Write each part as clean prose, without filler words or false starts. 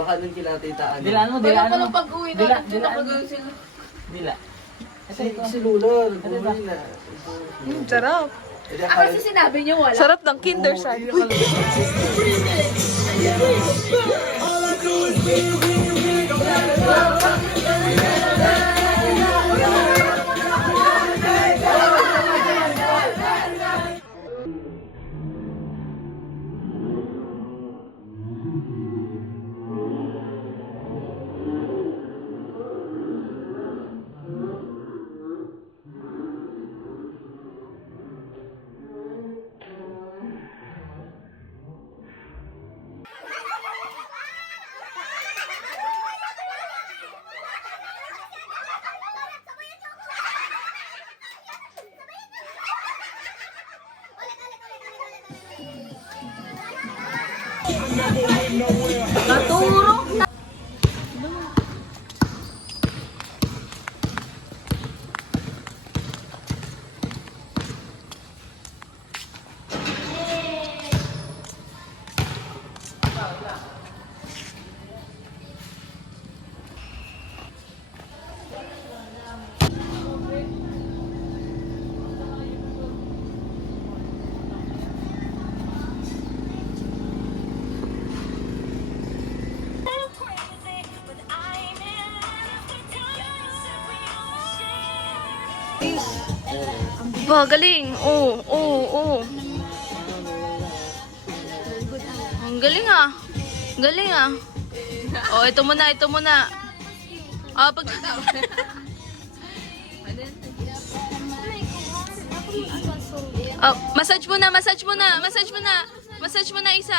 Baka nung kila tita ano. Dilaan mo, Wala dilaan pa mo. nung pag-uwi natin sila pag sila. Dila. Si Lula, nag-uwi na. Sarap. Kasi sinabi niyo wala. Sarap ng Kinder Shark. Naturo. Ba, galing. Oo, oo, oo. Ang galing ah. Galing ah. Oh, ito muna, ito muna. Ah, pag... Oh, massage muna, massage muna, massage muna. Massage muna isa.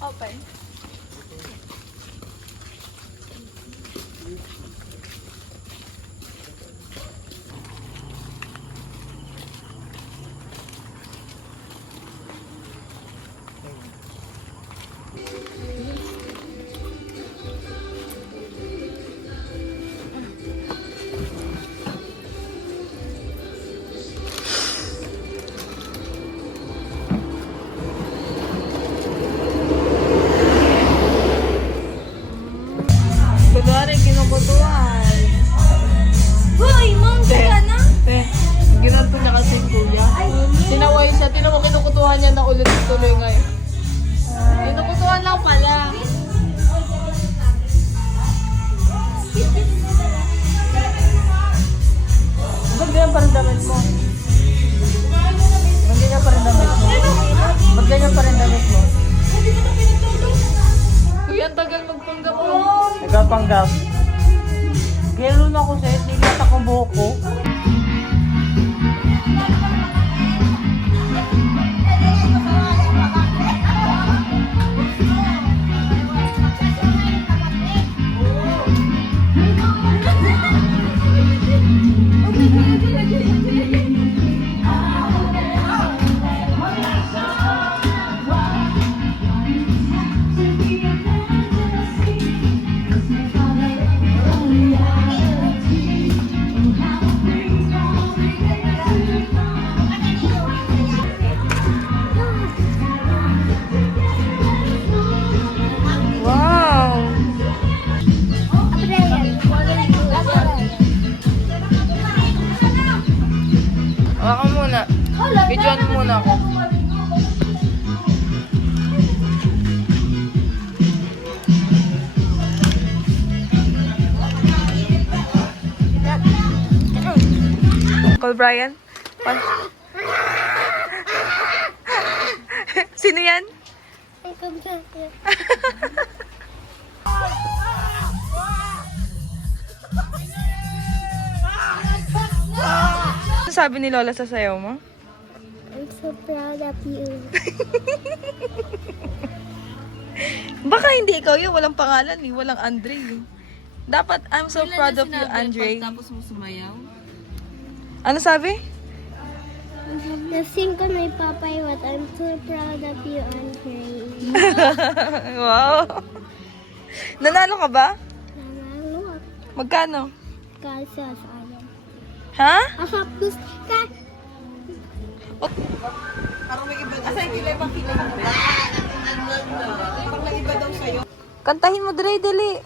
Open. Kunwari, kinukutuan. Hoy, ma'am, kaya na? Ginanto niya kasi yung kuya. Sinaway siya. Tinan mo, kinukutuhan niya na ulit tuloy ngayon. Kinukutuhan lang pala. Ba't ganyan pa rin damit mo? Ba't ganyan pa rin damit mo? Ba't ganyan pa rin damit mo? Kuya, ang tagal magpanggap mo. Nagpapanggap. Gelo na ako sa'yo, tignan ako buhok ko. Wow! Ako muna. Videoan mo muna ako. Call Brian. Sino yan? Ano sabi ni Lola sa sayaw mo? I'm so proud of you. Baka hindi ikaw yun. Walang pangalan eh. Walang Andre eh. Dapat, I'm so proud of you, Andre. Tapos mo sumayaw? Ano sabi? Lasing ko na ipapaiwat. I'm so proud of you, Andre. Wow. Nanalo ka ba? Nanalo ako. Magkano? Kasi sa alam. Ha? Akapos ka. Kantahin mo, Dre, dali.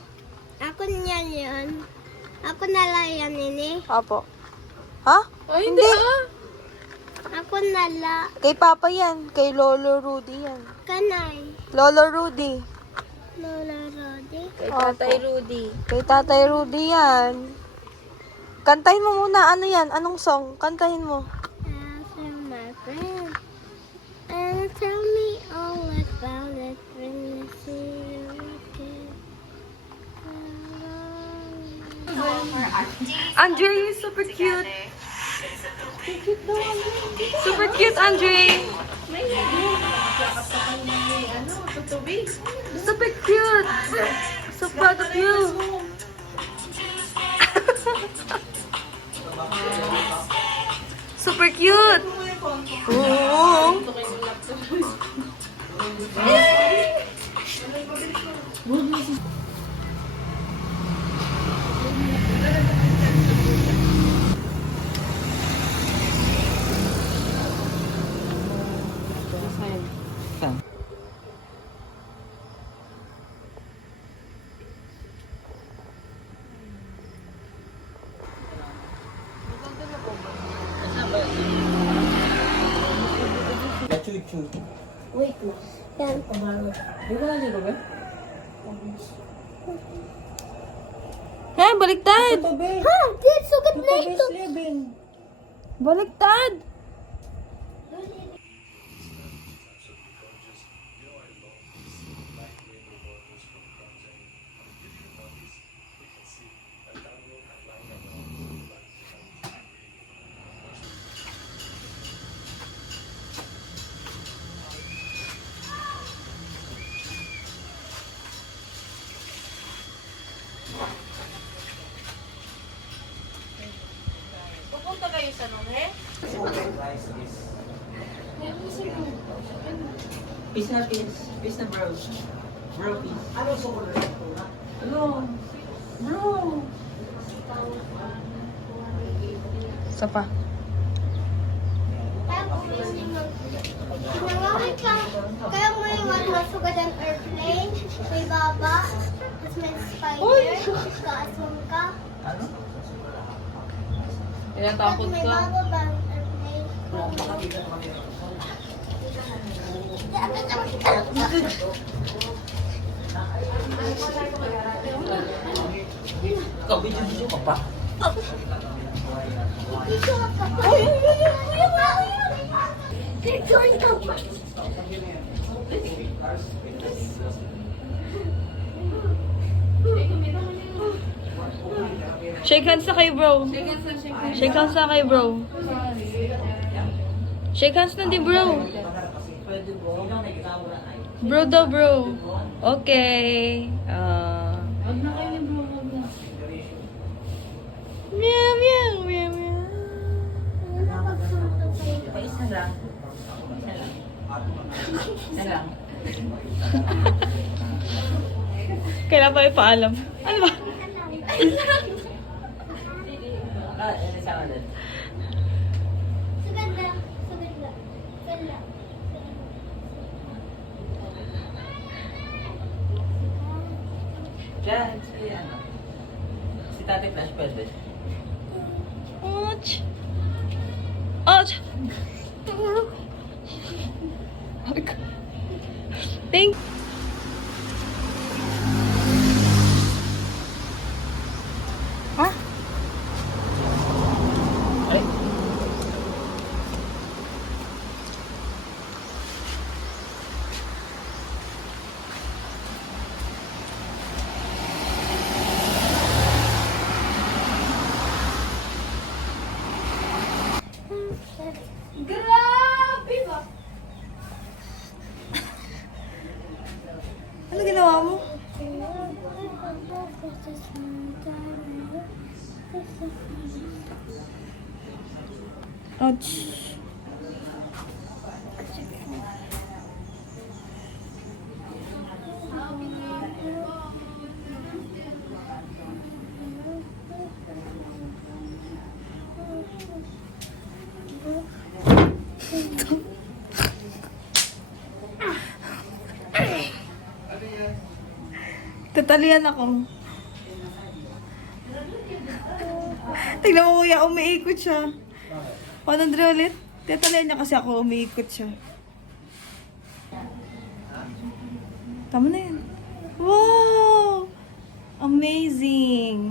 Ako niyan yan. Ako nala yan, Nini. Apo. Ha? Ay, hindi Ako nala. Kay Papa yan. Kay Lolo Rudy yan. Kanay. Lolo Rudy. Lola Rodi. Kay Tatay Rudy. Kay Tatay Rudy yan. Kantahin mo muna. Ano yan? Anong song? Kantahin mo. After my friend. And tell me all about it when you see you again. Andre, you're super cute. Super cute, Andre. Super cute. So proud of you. Super cute. Oh. Yan. Ha, baliktad. Ha! Di, sugat na ito. Baliktad. Pupunta kayo sa nung, Peace na peace. Peace na bro. Bro, peace. Ano? Bro. Isa pa. Nangalit ka. Kaya mo iwan masugat ang airplane. May baba. Tapos may spider. Kaasong ka. Ano? Tinatakot May ka. baba ba ang airplane? Ikaw, video ka pa? Kaya ka pa. Shake hands na kayo, bro. Shake hands na kayo, bro. Shake hands na din, bro. Bro daw, bro. Okay. Wag na kayo ni bro, wag na. Meow, meow, meow, meow. Isa lang. Isa lang. Kailan pa ipaalam? Ano ba? Isa ulit. Sugat na. Sugat na. Sugat na. Diyan, si ano? Si Tati Flash pwede. Ouch. Ouch. Thank Ha? Ay, Grabe ba? Ano ginawa mo? Ouch. Tatalian ako. Tignan mo kuya, umiikot siya. O, Andre ulit. Tatalian niya kasi ako, umiikot siya. Tama na yan. Wow! Amazing!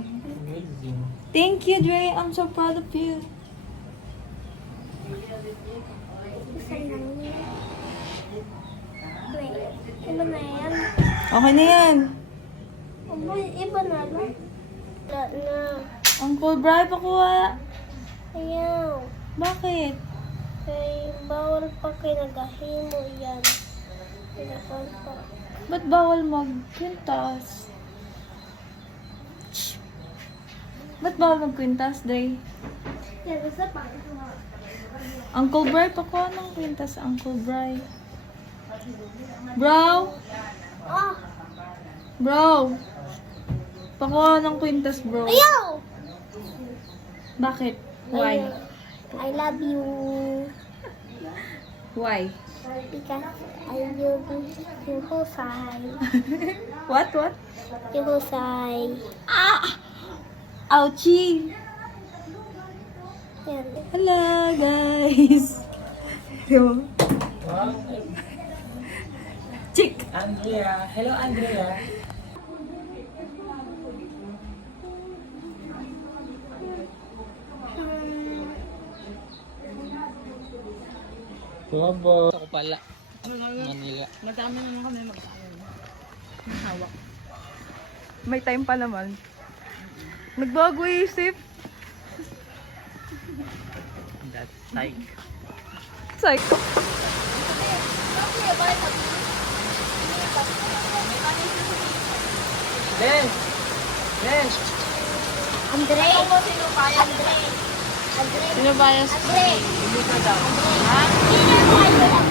Thank you, Dre. I'm so proud of you. Iba na yan. Okay na yan. Iba na lang. Wala na. Uncle Bri, pakuha. Ayaw. Bakit? Kay bawal pa kinagahimo yan. Pinasal pa. Ba't bawal magkwintas? Ba't bawal magkwintas, Dre? Yan, isa pa. Uncle Bri, pakuha ng kwintas, Uncle Bri. Bro? Ah! Bro? Pakuha ng kwintas, bro. Ayaw! Bakit? Why? I love you. Why? Because I love you husay. What? You husay. Ouchie! Yan. Hello, guys! Yo. Chick! Andrea. Hello, Andrea. Bobo. Ako pala. Manila. Madami naman kami maghawak. May time pa naman. Nagbago isip. That's psych. Psycho. Ben! Ben! Andre. Sino ba yan? Andre. Hindi ka daw. Sino ba yan?